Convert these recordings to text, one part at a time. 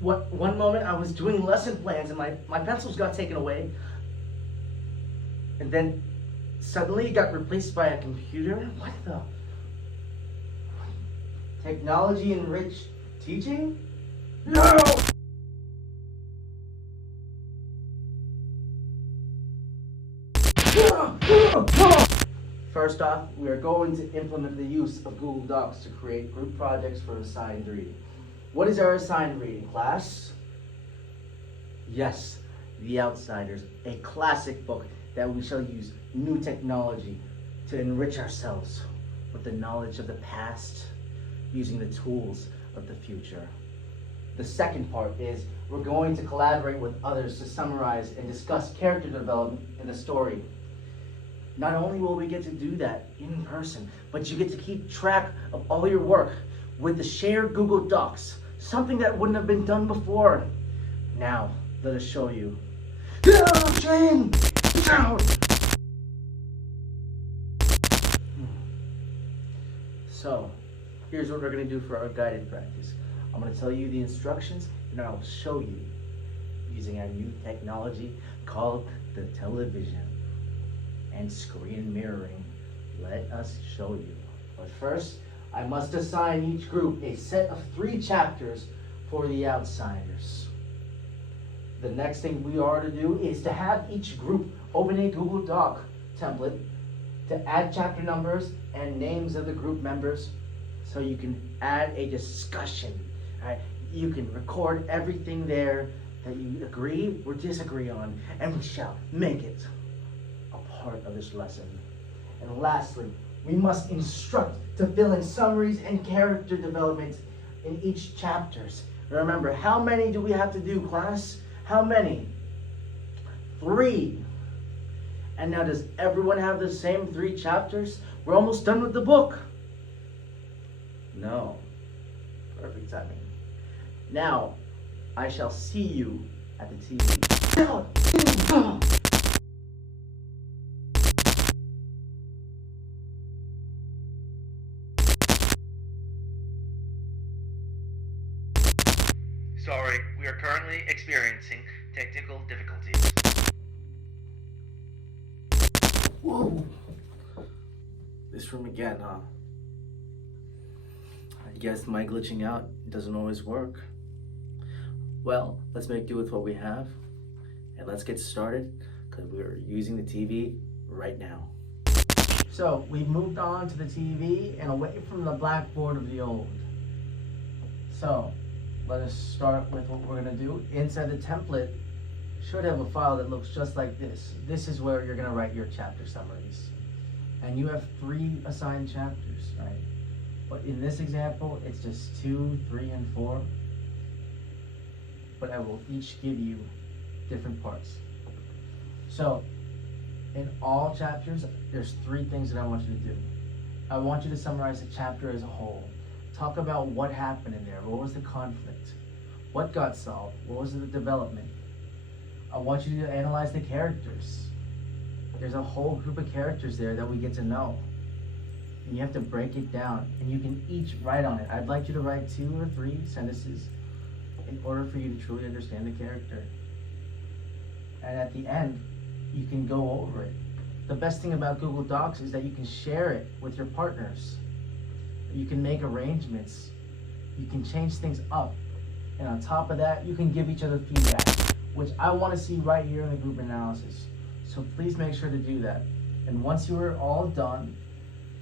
One moment I was doing lesson plans and my pencils got taken away. And then suddenly it got replaced by a computer? What the? Technology enriched teaching? No! First off, we are going to implement the use of Google Docs to create group projects for assigned reading. What is our assigned reading, class? Yes, The Outsiders, a classic book that we shall use new technology to enrich ourselves with the knowledge of the past using the tools of the future. The second part is we're going to collaborate with others to summarize and discuss character development in the story. Not only will we get to do that in person, but you get to keep track of all your work with the shared Google Docs, something that wouldn't have been done before. Now, let us show you. Train! Down! So, here's what we're going to do for our guided practice. I'm going to tell you the instructions, and I'll show you using our new technology called the television and screen mirroring. Let us show you. But first, I must assign each group a set of 3 chapters for The Outsiders. The next thing we are to do is to have each group open a Google Doc template to add chapter numbers and names of the group members so you can add a discussion. Right? You can record everything there that you agree or disagree on, and we shall make it a part of this lesson. And lastly, we must instruct to fill in summaries and character development in each chapters. Remember, how many do we have to do, class? How many? 3. And now, does everyone have the same 3 chapters? We're almost done with the book. No. Perfect timing. Now, I shall see you at the TV. Sorry, we are currently experiencing technical difficulties. Whoa. This room again, huh? I guess my glitching out doesn't always work. Well, let's make do with what we have, and let's get started, because we're using the TV right now. So, we've moved on to the TV and away from the blackboard of the old. So, let us start with what we're going to do. Inside the template should have a file that looks just like this. This is where you're going to write your chapter summaries. And you have 3 assigned chapters, right? But in this example, it's just 2, 3, and 4. But I will each give you different parts. So, in all chapters, there's 3 things that I want you to do. I want you to summarize the chapter as a whole. Talk about what happened in there. What was the conflict? What got solved? What was the development? I want you to analyze the characters. There's a whole group of characters there that we get to know. And you have to break it down, and you can each write on it. I'd like you to write 2 or 3 sentences in order for you to truly understand the character. And at the end, you can go over it. The best thing about Google Docs is that you can share it with your partners. You can make arrangements. You can change things up. And on top of that, you can give each other feedback, which I want to see right here in the group analysis. So please make sure to do that. And once you are all done,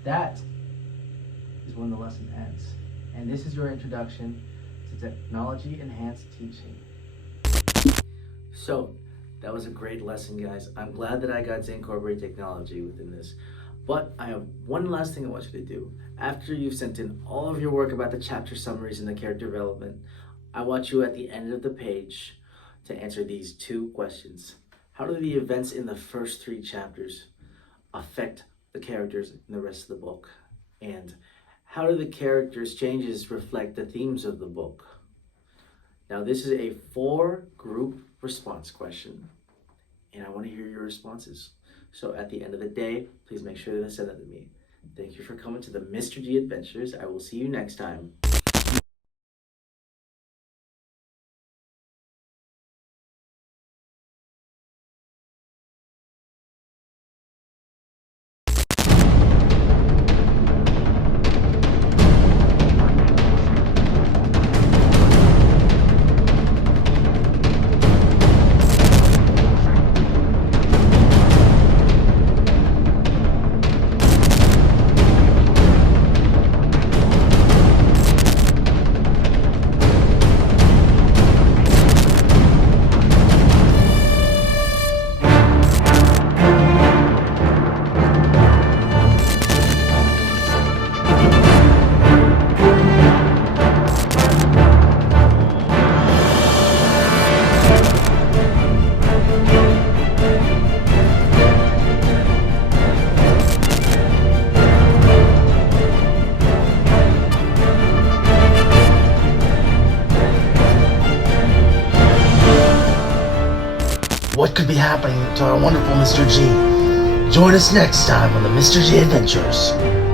that is when the lesson ends. And this is your introduction to technology enhanced teaching. So, that was a great lesson, guys. I'm glad that I got to incorporate technology within this. But I have one last thing I want you to do. After you've sent in all of your work about the chapter summaries and the character development, I want you at the end of the page to answer these 2 questions. How do the events in the first 3 chapters affect the characters in the rest of the book? And how do the characters' changes reflect the themes of the book? Now, this is a 4-group response question, and I want to hear your responses. So at the end of the day, please make sure to send that to me. Thank you for coming to the Mr. G Adventures. I will see you next time. happening to our wonderful Mr. G. Join us next time on the Mr. G Adventures.